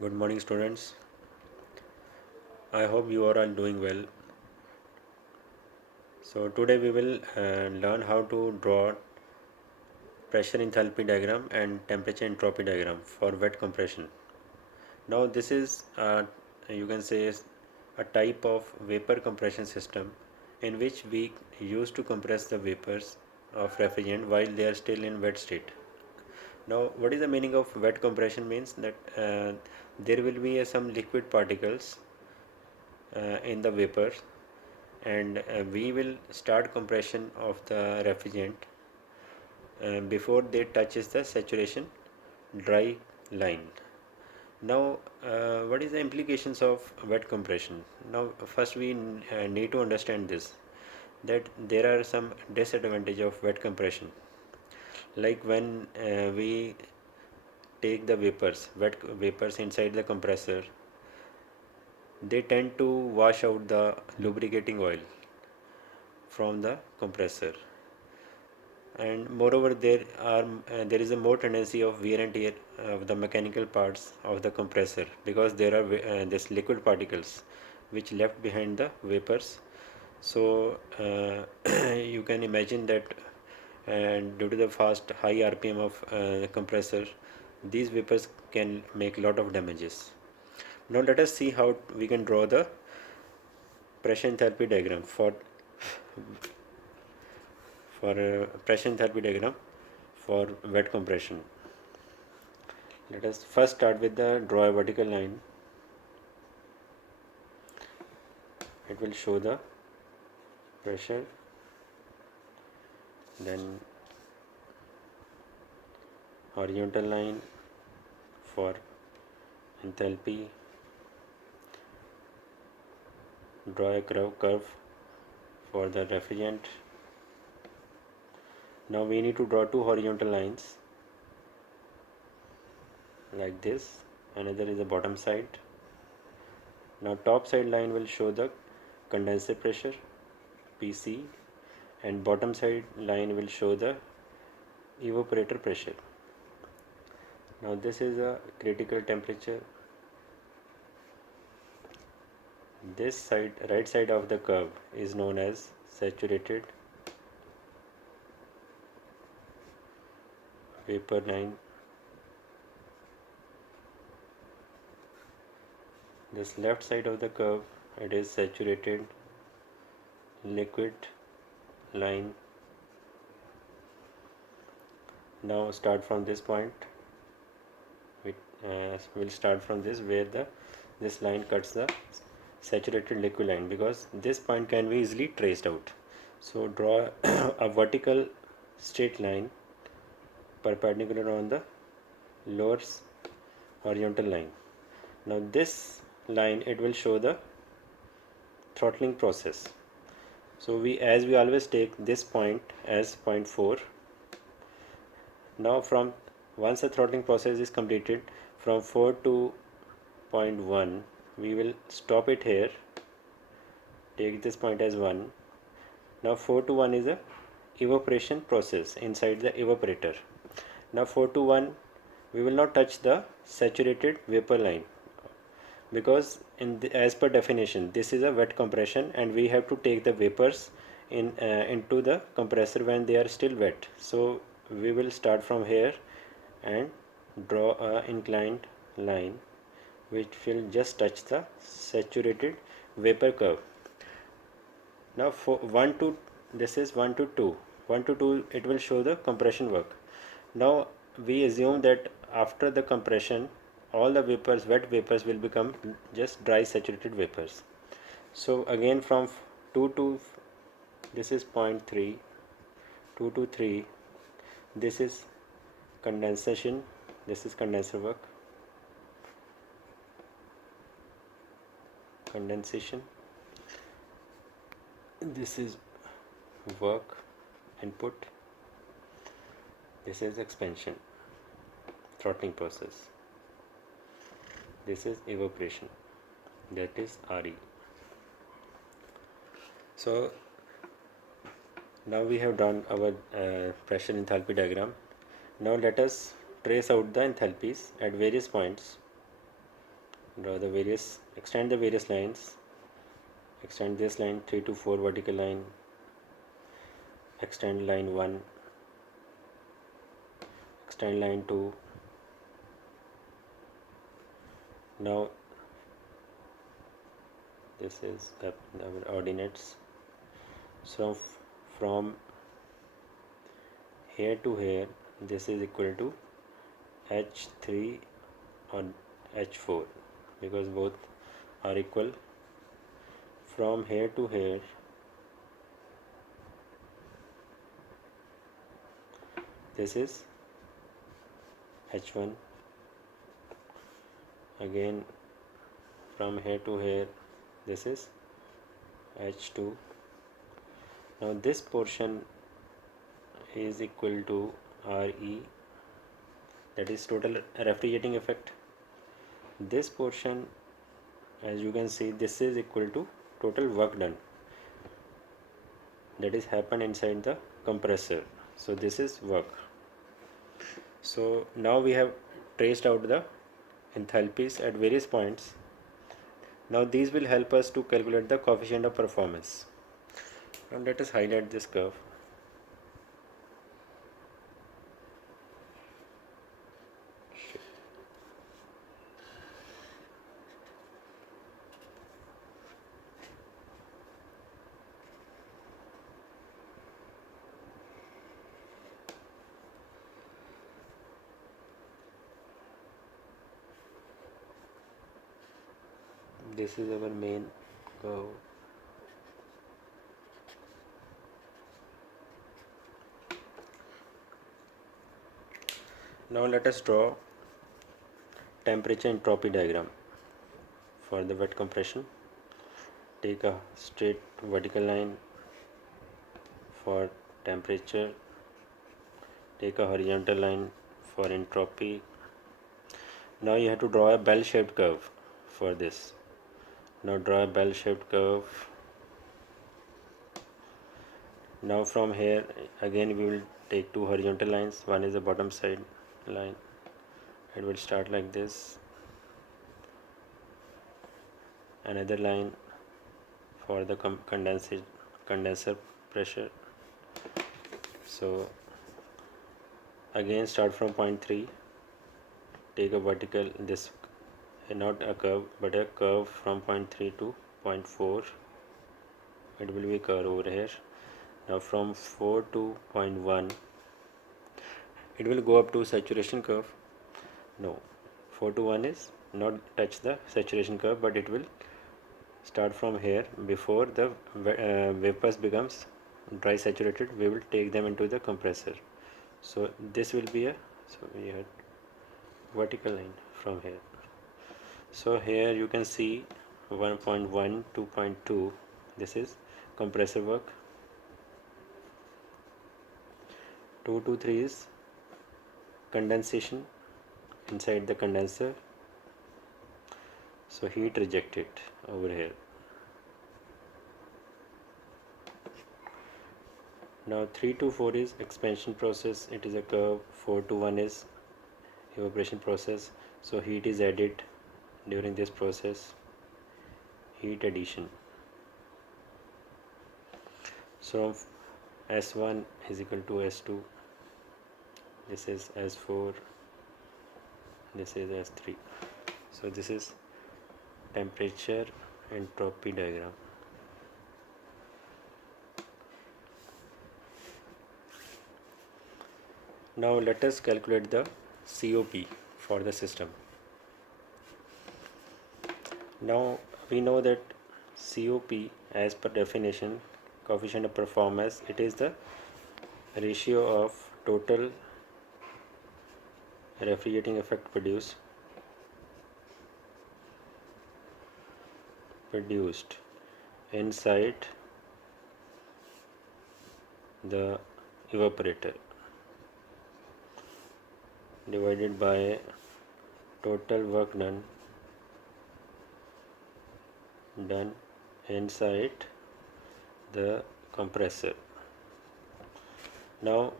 Good morning, students. I hope you are all doing well. So, today we will learn how to draw pressure enthalpy diagram and temperature entropy diagram for wet compression. Now, this is you can say a type of vapor compression system in which we use to compress the vapors of refrigerant while they are still in wet state. Now, what is the meaning of wet compression? Means that there will be some liquid particles in the vapor, and we will start compression of the refrigerant before they touches the saturation dry line. Now, what is the implications of wet compression? Now, first we need to understand this, that there are some disadvantage of wet compression, like when we take the wet vapors inside the compressor, they tend to wash out the lubricating oil from the compressor, and moreover there is a more tendency of wear and tear of the mechanical parts of the compressor, because there are this liquid particles which left behind the vapors. So you can imagine that, and due to the fast high rpm of the compressor, these vapors can make a lot of damages. Now let us see how we can draw the pressure enthalpy diagram for pressure enthalpy diagram for wet compression. Let us first start with the draw a vertical line. It will show the pressure, then horizontal line for enthalpy. Draw a curve for the refrigerant. Now we need to draw two horizontal lines like this. Another is the bottom side. Now top side line will show the condenser pressure PC, and bottom side line will show the evaporator pressure. Now this is a critical temperature. This side, right side of the curve, is known as saturated vapor line. This left side of the curve, it is saturated liquid line. Now start from this point. We will start from this, where this line cuts the saturated liquid line, because this point can be easily traced out. So draw a vertical straight line perpendicular on the lower horizontal line. Now this line, it will show the throttling process. So as we always take this point as point 4. Now from once the throttling process is completed, from 4 to point 1, we will stop it here, take this point as 1. Now 4 to 1 is a evaporation process inside the evaporator. Now 4 to 1, we will not touch the saturated vapor line, because as per definition this is a wet compression, and we have to take the vapors into the compressor when they are still wet. So we will start from here and draw a inclined line which will just touch the saturated vapor curve. Now for 1 to, this is 1 to 2, 1 to 2, it will show the compression work. Now we assume that after the compression, all the vapors, wet vapors, will become just dry saturated vapors. So again from 2 to, this is point 3, 2 to 3, this is condensation, this is condenser work, condensation, this is work input, this is expansion, throttling process, this is evaporation, that is RE. So now we have done our pressure enthalpy diagram. Now let us trace out the enthalpies at various points. extend the various lines. Extend this line 3 to 4 vertical line, extend line 1, extend line 2. Now this is our ordinates. So from here to here, this is equal to h3 or h4, because both are equal. From here to here, this is h1. Again from here to here, this is h2. Now this portion is equal to Re, that is total refrigerating effect. This portion, as you can see, this is equal to total work done, that is happen inside the compressor. So this is work. So now we have traced out the enthalpies at various points. Now these will help us to calculate the coefficient of performance. Now let us highlight this curve. This is our main curve. Now let us draw temperature entropy diagram for the wet compression. Take a straight vertical line for temperature, take a horizontal line for entropy. Now you have to draw a bell-shaped curve for this. Now draw a bell-shaped curve. Now from here again we will take two horizontal lines. One is the bottom side line. It will start like this. Another line for the condenser pressure. So again start from point 3. Take a vertical, this not a curve but a curve from point 3 to point 4. It will be a curve over here. Now from 4 to point 1, it will go up to saturation curve. No, 4 to 1 is not touch the saturation curve, but it will start from here. Before the vapors becomes dry saturated, we will take them into the compressor. So this will be we had vertical line from here. So here you can see 1.1 to 2.2. This is compressor work. 2 to 3 is condensation inside the condenser. So heat rejected over here. Now 3 to 4 is expansion process. It is a curve. 4 to 1 is evaporation process. So heat is added during this process. Heat addition. So S1 is equal to S2. This is S4. This is S3. So this is temperature entropy diagram. Now let us calculate the COP for the system. Now we know that COP, as per definition, coefficient of performance, it is the ratio of total refrigerating effect produced inside the evaporator divided by total work done inside the compressor. Now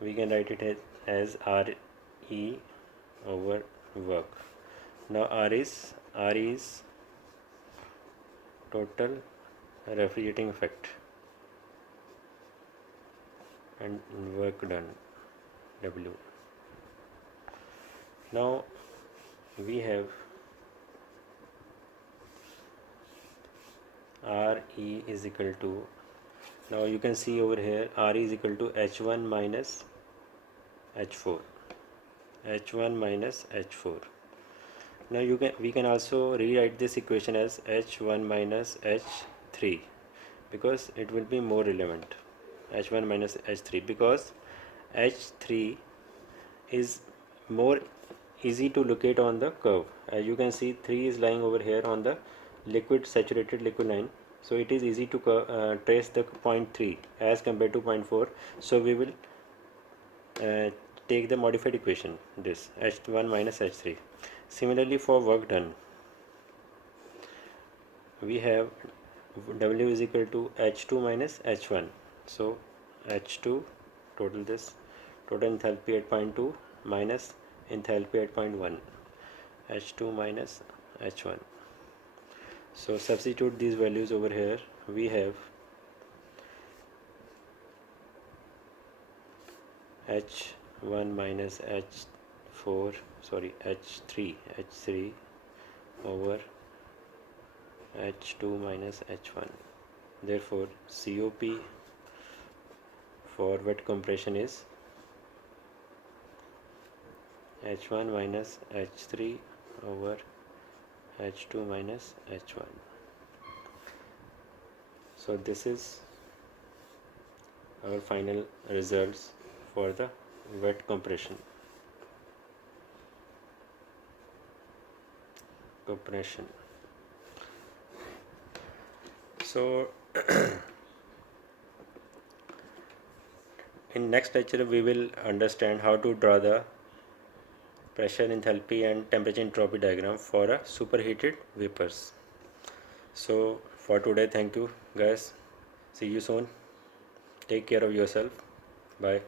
we can write it as RE over work. Now R is total refrigerating effect and work done, W. Now we have RE is equal to, now you can see over here RE is equal to H1 minus H4, H1 minus H4. Now we can also rewrite this equation as H1 minus H3 because it will be more relevant. H1 minus H3 because H3 is more easy to locate on the curve. As you can see, 3 is lying over here on the saturated liquid line, so it is easy to trace the point 3 as compared to point 4. So we will take the modified equation, this H1 minus H3. Similarly, for work done, we have W is equal to H2 minus H1. So H2, total enthalpy at point 2 minus enthalpy at point 1, H2 minus H1. So substitute these values over here. We have H1 minus H3 over H2 minus H1. Therefore COP for wet compression is H1 minus H3 over H2 minus H1. So this is our final results for the wet compression. So in next lecture we will understand how to draw the pressure, enthalpy and temperature entropy diagram for a superheated vapors. So for today, thank you guys. See you soon. Take care of yourself. Bye.